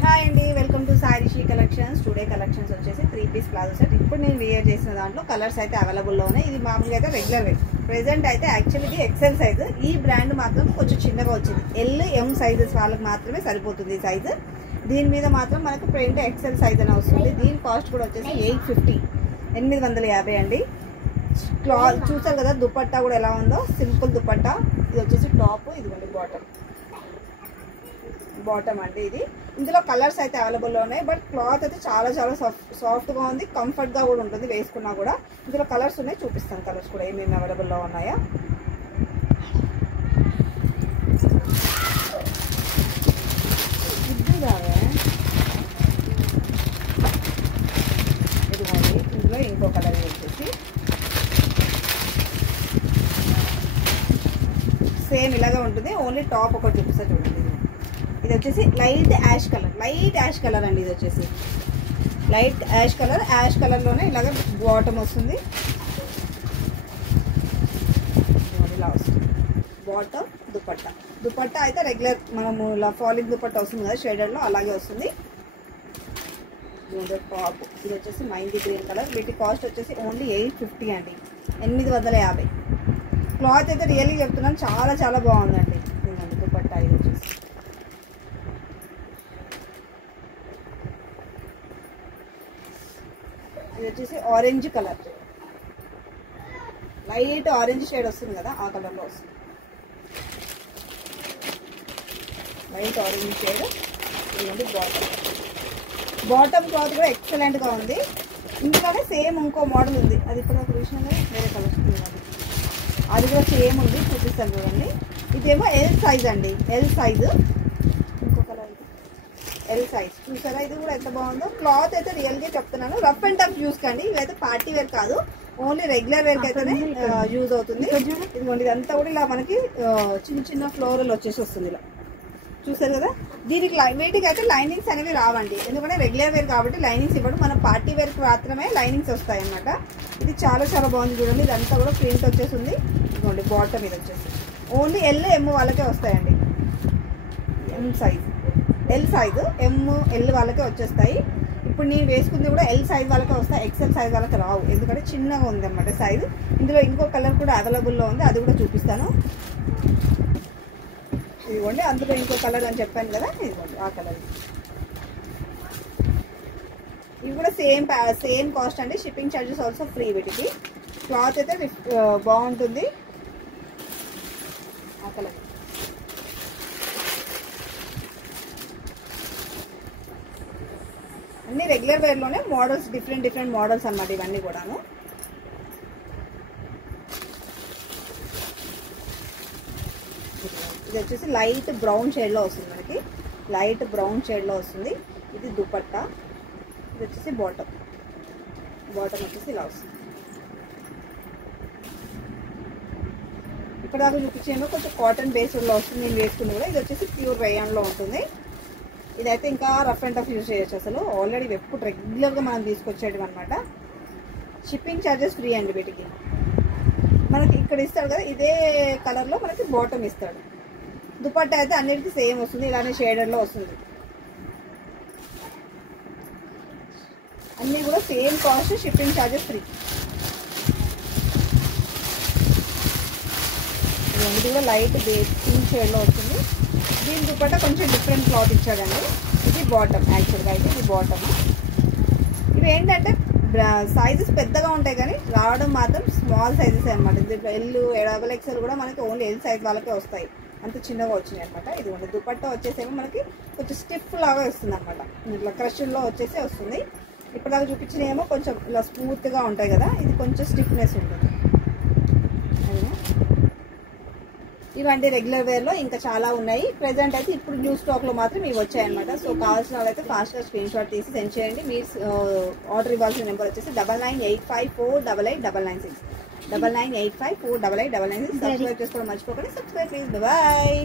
Hi అండి, welcome to Sai Rishi collections. Today collections వచ్చేసి 3-piece palazzo set. ఇప్పుడు నేను వేర్ చేసిన దాంట్లో కలర్స్ అయితే అవైలబుల్లో ఉన్నాయి. ఇది మామూలుగా అయితే రెగ్యులర్ వేర్. ప్రెసెంట్ అయితే యాక్చువల్లీ ఇది ఎక్సెల్ సైజు. ఈ బ్రాండ్ మాత్రం కొంచెం చిన్నగా వచ్చింది. ఎల్-ఎం సైజెస్ వాళ్ళకి మాత్రమే సరిపోతుంది ఈ సైజు. దీని మీద మాత్రం మనకు ప్రింట్ ఎక్సెల్ సైజ్ అని వస్తుంది. దీని కాస్ట్ కూడా వచ్చేసి 850, 850 అండి. క్లాత్ చూసారు కదా, దుపట్టా కూడా ఎలా ఉందో, సింపుల్ దుపట్టా. ఇది వచ్చేసి టాప్, ఇదిగోండి బాటమ్ అండి. ఇది ఇందులో కలర్స్ అయితే అవైలబుల్లో ఉన్నాయి. బట్ క్లాత్ అయితే చాలా సాఫ్ట్గా ఉంది, కంఫర్ట్గా కూడా ఉంటుంది వేసుకున్నా కూడా. ఇందులో కలర్స్ ఉన్నాయి, చూపిస్తాను కలర్స్ కూడా ఏమేమి అవైలబుల్లో ఉన్నాయో. ఇదిగోండి, ఇందులో ఇంకో కలర్ వచ్చేసి సేమ్ ఇలాగే ఉంటుంది. ఓన్లీ టాప్ ఒకటి చూపిస్తా చూడండి. ఇది వచ్చేసి లైట్ యాష్ కలర్ అండి. ఇది వచ్చేసి లైట్ యాష్ కలర్లోనే ఇలాగ బాటమ్ వస్తుంది. ఇలా వస్తుంది బాటమ్. దుపట్టా అయితే రెగ్యులర్ మనము ఇలా ఫాలింగ్ దుపట్టా వస్తుంది కదా షేడర్లో, అలాగే వస్తుంది. టాప్ ఇది వచ్చేసి మైందీ గ్రీన్ కలర్. వీటి కాస్ట్ వచ్చేసి ఓన్లీ 850 అండి, 850. క్లాత్ అయితే రియల్లీ చెప్తున్నాను, చాలా బాగుందండి. ఇదండి దుపట్టా. ఇది వచ్చేసి orange colour, light orange shade వస్తుంది కదా, ఆ కలర్లో వస్తుంది. Light orange shade. ఇదిగోండి బాటమ్ క్లాత్ కూడా ఎక్సలెంట్గా ఉంది. ఇందులోనే సేమ్ ఇంకో మోడల్ ఉంది, అది ఇప్పుడు ఒక విషయం వేరే కలర్ అది కూడా సేమ్ ఉంది, చూపిస్తాను చూడండి. ఇదేమో ఎల్ సైజ్ అండి, ఎల్ సైజు. ఇంకో కలర్ ఎల్ సైజ్ చూసారా, ఇది కూడా ఎంత బాగుందో. క్లాత్ అయితే రియల్గా చెప్తున్నాను, రఫ్ అండ్ టఫ్ యూస్ కండి. ఇవైతే పార్టీ వేర్ కాదు, ఓన్లీ రెగ్యులర్ వేర్కి అయితేనే యూజ్ అవుతుంది. ఇదిగోండి, ఇదంతా కూడా ఇలా మనకి చిన్న ఫ్లోరల్ వచ్చేసి వస్తుంది ఇలా, చూసారు కదా. దీనికి వీటికి అయితే లైనింగ్స్ అనేవి రావండి, ఎందుకంటే రెగ్యులర్ వేర్ కాబట్టి లైనింగ్స్ ఇవ్వడం. మన పార్టీ వేర్కి మాత్రమే లైనింగ్స్ వస్తాయి అన్నమాట. ఇది చాలా బాగుంది చూడండి. ఇదంతా కూడా ప్రింట్ వచ్చేసింది. ఇదిగోండి బాటమ్. ఇది వచ్చేసి ఓన్లీ ఎల్-ఎం వాళ్ళకే వస్తాయండి. ఎల్ సైజు ఎల్ వాళ్ళకే వచ్చేస్తాయి. ఇప్పుడు నేను వేసుకుంది కూడా ఎల్ సైజ్ వాళ్ళకే వస్తాయి, ఎక్సెల్ సైజ్ వాళ్ళకి రావు, ఎందుకంటే చిన్నగా ఉంది అన్నమాట సైజు. ఇందులో ఇంకో కలర్ కూడా అవైలబుల్లో ఉంది, అది కూడా చూపిస్తాను. ఇదిగోండి, అందులో ఇంకో కలర్ అని చెప్పాను కదా, ఇదిగోండి ఆ కలర్. ఇవి కూడా సేమ్ కాస్ట్ అండి. షిప్పింగ్ ఛార్జెస్ ఆల్సో ఫ్రీ వీటికి. క్లాత్ అయితే బాగుంటుంది. ఆ కలర్ అన్ని రెగ్యులర్ వేర్లోనే మోడల్స్, డిఫరెంట్ మోడల్స్ అన్నమాట ఇవన్నీ కూడాను. ఇది వచ్చేసి లైట్ బ్రౌన్ షేడ్లో వస్తుంది మనకి, లైట్ బ్రౌన్ షేడ్లో వస్తుంది. ఇది దుపట్టా. ఇది వచ్చేసి బాటమ్ వచ్చేసి ఇలా వస్తుంది. ఇక్కడ దాకా చూపించేమో కొంచెం కాటన్ బేస్డ్లో వస్తుంది నేను వేసుకుంది కూడా. ఇది వచ్చేసి ప్యూర్ రేయాన్లో ఉంటుంది. ఇదైతే ఇంకా రఫ్ అండ్ టఫ్ యూజ్ చేయొచ్చు. అసలు ఆల్రెడీ ఎప్పుడు రెగ్యులర్గా మనం తీసుకొచ్చేటివి అనమాట. షిప్పింగ్ ఛార్జెస్ ఫ్రీ అండి వీటికి. మనకి ఇక్కడ ఇస్తాడు కదా, ఇదే కలర్లో మనకి బాటమ్ ఇస్తాడు. దుపట్టా అయితే అన్నిటికీ సేమ్ వస్తుంది, ఇలానే షేడర్లో వస్తుంది. అన్నీ కూడా same cost, shipping charges free. ఇది కూడా లైట్ పింక్ షేడ్లో వస్తుంది. దీని దుపట్టా కొంచెం డిఫరెంట్ క్లాత్ ఇచ్చాడండి. ఇది బాటమ్, యాక్చువల్గా అయితే ఇది బాటమ్. ఇవి ఏంటంటే సైజెస్ పెద్దగా ఉంటాయి కానీ రావడం మాత్రం స్మాల్ సైజెస్ అనమాట. దీంట్లో XL కూడా మనకి ఓన్లీ ఎల్ సైజ్ వాళ్ళకే వస్తాయి, అంత చిన్నగా వచ్చినాయి అనమాట. ఇది దుపట్టా వచ్చేసేమో మనకి కొంచెం స్టిఫ్ లాగా వస్తుంది అనమాట, ఇట్లా క్రష్లో వచ్చేసి వస్తుంది. ఇప్పటిదాకా చూపించినేమో కొంచెం ఇలా స్మూత్గా ఉంటాయి కదా, ఇది కొంచెం స్టిఫ్నెస్ ఉంటుంది. ఇవండి రెగ్యులర్ వేర్లో ఇంకా చాలా ఉన్నాయి. ప్రెజెంట్ అయితే ఇప్పుడు న్యూ స్టాక్లో మాత్రం ఇవి వచ్చాయన్నమాట. సో కావాల్సిన వాళ్ళైతే ఫాస్ట్గా స్క్రీన్ షాట్ తీసి సెండ్ చేయండి. మీరు ఆర్డర్ ఇవ్వాల్సిన నెంబర్ వచ్చేసి 9985499996, 9985488996. సబ్స్క్రైబ్ చేసుకోవడం మర్చిపోకండి. Subscribe please. బాయ్.